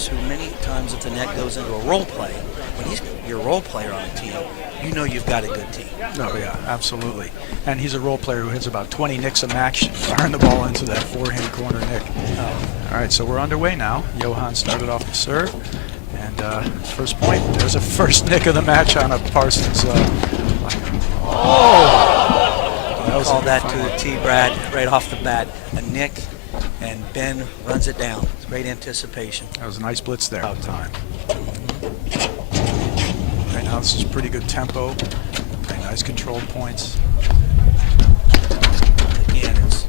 So many times if the net goes into a role play, when he's your role player on a team, you know you've got a good team. Oh yeah, absolutely. And he's a role player who hits about 20 nicks a match, firing the ball into that forehand corner nick. All right, so we're underway now. Johan started off the serve, and first point. There's a first nick of the match on a Parsons. Call that to the tee, Brad, right off the bat. A nick, and Ben runs it down. It's great anticipation. That was a nice blitz there. About time. Right now, this is pretty good tempo. Very nice controlled points. Again, it's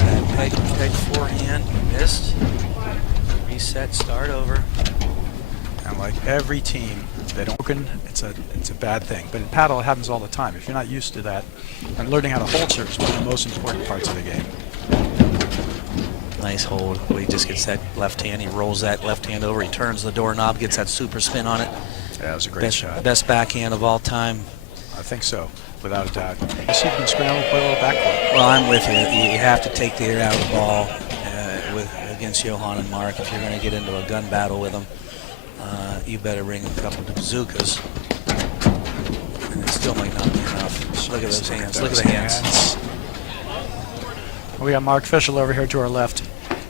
that peg forehand, missed. Reset, start over. And like every team, they don't. It's a bad thing. But in paddle, it happens all the time. If you're not used to that, and learning how to hold serve is one of the most important parts of the game. Nice hold. He just gets that left hand. He rolls that left hand over. He turns the doorknob, gets that super spin on it. Yeah, that was a great shot. Best backhand of all time. I think so, without a doubt. I see if you can scramble, play a little backcourt. Well, I'm with you. You have to take the air out of the ball against Johan and Mark if you're going to get into a gun battle with them. You better bring a couple of bazookas. And it still might not be enough. Look at those hands. Look at the hands. We got Mark Fischel over here to our left.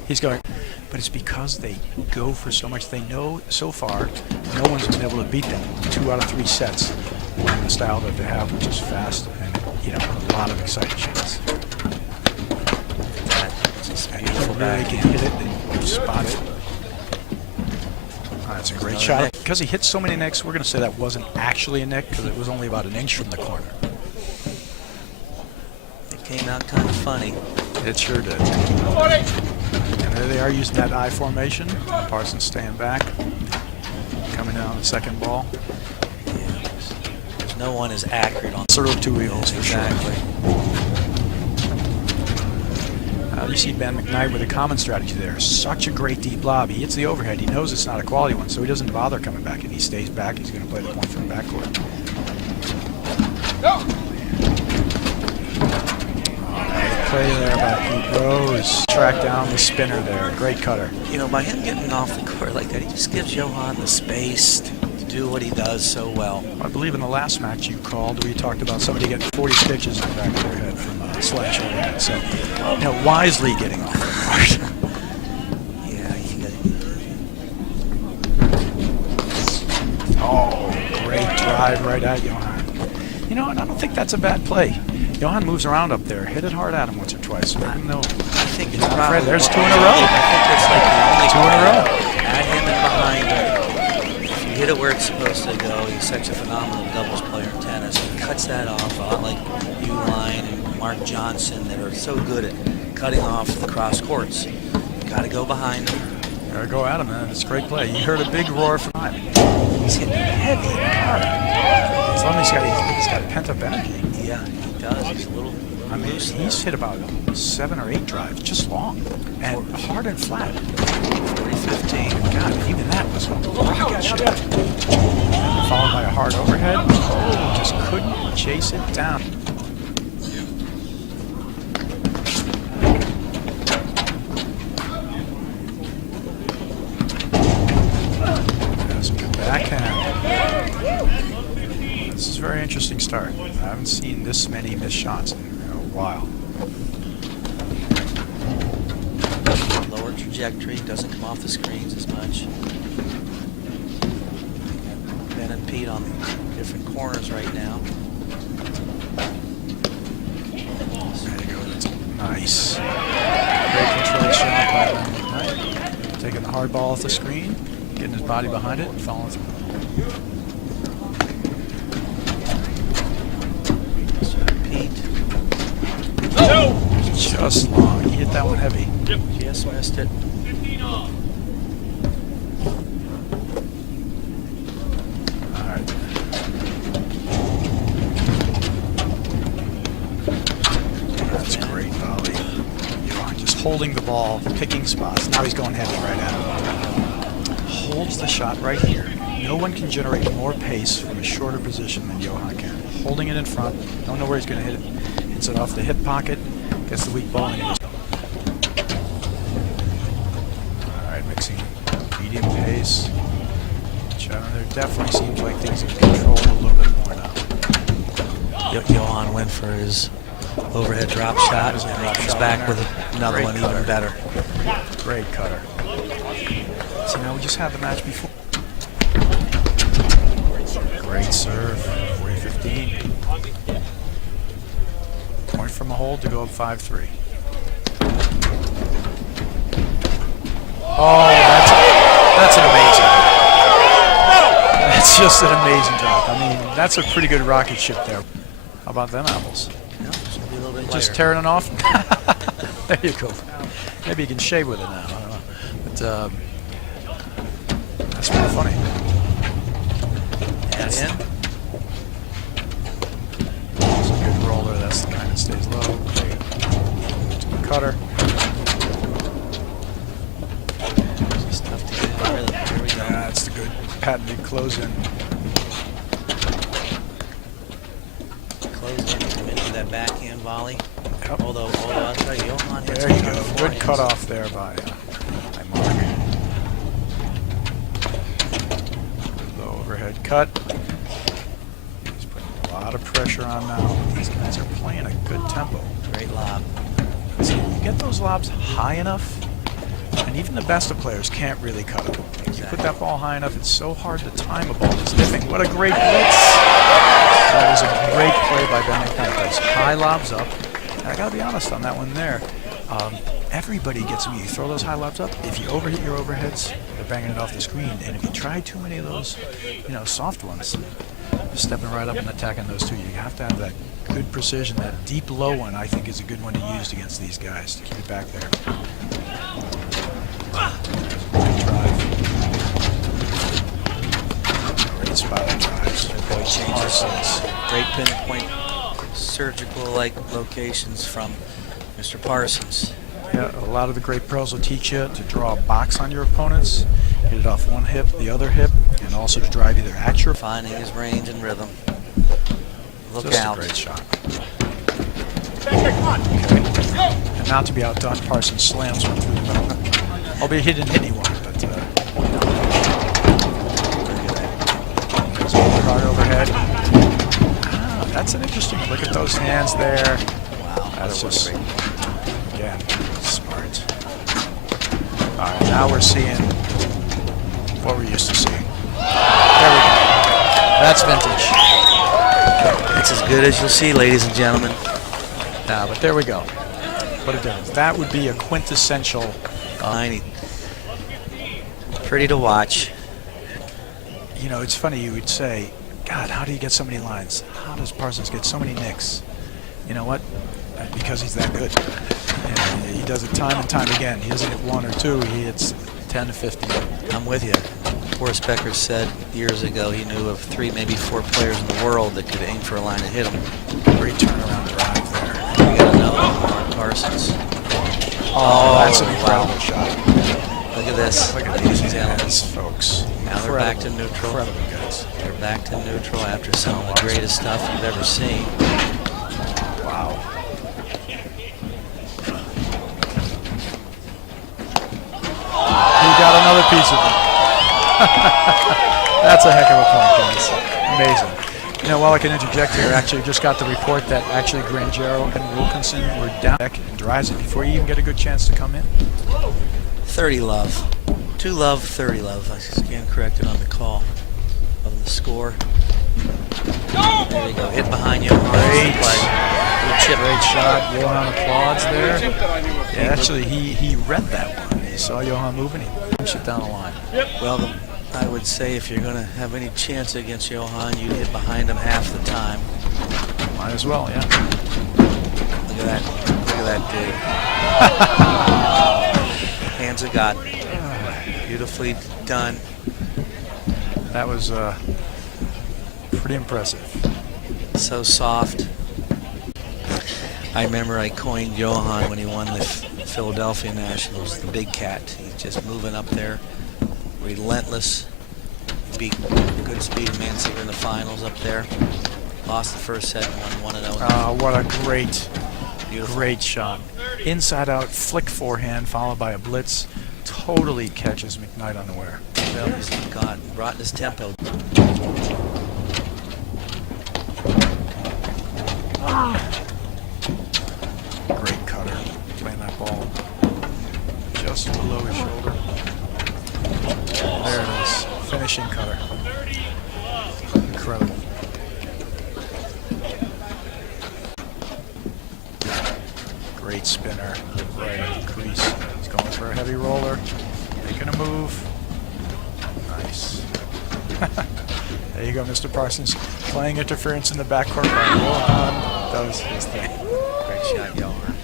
He's going, but it's because they go for so much. They know so far no one's been able to beat them 2 out of 3 sets in the style that they have, which is fast and a lot of exciting shots. That's and they can hit it, they spot it. That's a great shot. Because he hit so many nicks, we're going to say that wasn't actually a nick because it was only about an inch from the corner. It came out kind of funny. It sure did. And there they are using that I formation. Parsons staying back. Coming down the second ball. Yeah, there's no one as accurate on sort of 2 wheels for sure. You see Ben McKnight with a common strategy there. Such a great deep lob. He hits the overhead. He knows it's not a quality one, so he doesn't bother coming back. And he stays back. He's going to play the point from the backcourt. Go! Play there by Pete Rose. Track down the spinner there. Great cutter. By him getting off the court like that, he just gives Johan the space to do what he does so well. I believe in the last match you called, we talked about somebody getting 40 stitches in the back of their head from a slash overhead. So, wisely getting off the court. Yeah, Oh, great drive right at Johan. And I don't think that's a bad play. Johan moves around up there. Hit it hard at him once or twice. I think it's probably there's 2 in a row. I think it's like the only 2 in a row. At him and behind him. If you hit it where it's supposed to go, he's such a phenomenal doubles player in tennis. He cuts that off a lot like Uline and Mark Johnson that are so good at cutting off the cross courts. Got to go behind him. Got to go at him, man. It's a great play. You heard a big roar from him. He's hitting heavy and hard. As long as he's got pent-up energy. Yeah, he does. He's a little loose. He's hit about 7 or 8 drives, just long, and hard and flat. 40-15. God, even that was a rocket shot. Followed by a hard overhead. Oh, just couldn't chase it down. That's a good backhand. This is a very interesting start. I haven't seen this many missed shots in a while. Lower trajectory, doesn't come off the screens as much. Ben and Pete on different corners right now. There you go. That's nice. Great controlled shot by McKnight. Taking the hard ball off the screen, getting his body behind it, and following through. Just long. He hit that one heavy. Yep. Just missed it. 15 off. All right. That's a great volley. Just holding the ball, picking spots. Now he's going heavy right at him. Holds the shot right here. No one can generate more pace from a shorter position than Johan can. Holding it in front. Don't know where he's going to hit it. Hits it off the hip pocket. Gets the weak ball and he goes. mixing medium pace. There definitely seems like things are controlled a little bit more now. Johan went for his overhead drop shot and comes back with another one even better. Great cutter. So now we just had the match before. Great serve, 40-15. Point from a hold to go up 5-3. Oh, that's an amazing. That's just an amazing drop. I mean, that's a pretty good rocket ship there. How about them apples? Yeah, should be a little bit Just lighter. tearing it off? There you go. Maybe you can shave with it now. I don't know. But that's pretty funny. And in. It's a good roller. That's the kind that stays low. Okay. To the cutter. Just tough to get in rhythm. Here we go. That's the good patented close-in. Close in, come into that backhand volley. Yep. Although I'll tell you, Johan hits There a you ton go. of Good forehands. cutoff there by Mark. Good low overhead cut. He's putting a lot of pressure on now. These guys are playing a good tempo. Great lob. So you get those lobs high enough, and even the best of players can't really cut them. You put that ball high enough, it's so hard to time a ball that's dipping. What a great blitz! That was a great play by Ben McKnight. Those high lobs up. And I got to be honest on that one there. Everybody gets them. You throw those high lobs up. If you overhit your overheads, they're banging it off the screen. And if you try too many of those, soft ones, you're stepping right up and attacking those too. You have to have that good precision. That deep low one, I think, is a good one to use against these guys to keep it back there. Great drive. Great spot to drive. Boy changes. Parsons. Great pinpoint, surgical-like locations from Mr. Parsons. Yeah, a lot of the great pros will teach you to draw a box on your opponents, hit it off one hip, the other hip, and also to drive either at your Finding his range and rhythm. Look Just out. a great shot. Okay. And not to be outdone, Parsons slams one through the middle. Albeit he didn't hit anyone, but there's a hard overhead. Ah, that's an interesting look at those hands there. Wow, That's that was just, great. again, smart. All right, now we're seeing what we're used to seeing. There we go. That's vintage. It's as good as you'll see, ladies and gentlemen. But there we go. What a difference. That would be a quintessential. 90. Pretty to watch. It's funny you would say, God, how do you get so many lines? How does Parsons get so many nicks? You know what? Because he's that good. And he does it time and time again. He doesn't hit one or two. He hits 10 to 15. I'm with you. Forrest Becker said years ago he knew of 3, maybe 4 players in the world that could aim for a line and hit him. Great turnaround drive there. We got another one, Mark Parsons. Oh, that's an incredible shot. Look at this, Look at ladies these and gentlemen. guys, folks. Now they're back to neutral. Incredible guys. They're back to neutral after some of the greatest stuff you've ever seen. Wow. He got another piece of it. That's a heck of a point, guys. Amazing. While I can interject here, actually just got the report that actually Grangero and Wilkinson were down and drives it before you even get a good chance to come in. 30 love. 2 love, 30 love. I stand corrected on the call of the score. There you go. Hit behind you. Great. Chip. Great shot. Johan applauds there. Yeah, actually, he read that one. He saw Johan moving. He punched it down the line. Well, I would say if you're going to have any chance against Johan, you'd hit behind him half the time. Might as well, yeah. Look at that. Look at that dig. Hands of God. Beautifully done. That was pretty impressive. So soft. I remember I coined Johan when he won the Philadelphia Nationals, the big cat. He's just moving up there. Relentless. Beat good speed Mancinger in the finals up there. Lost the first set and won 1-0. What a great, Beautiful. great shot. Inside out flick forehand followed by a blitz. totally catches McKnight unaware. Well, he's brought his tempo. Great cutter. Playing that ball just below his shoulder. There it is. Finishing cutter. Incredible. Great spinner. Right at the crease. He's going for a heavy roller. Making a move. Nice. There you go, Mr. Parsons. Playing interference in the backcourt by Johan. That was his thing. Great shot, Johan.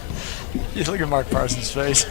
You look at Mark Parsons' face.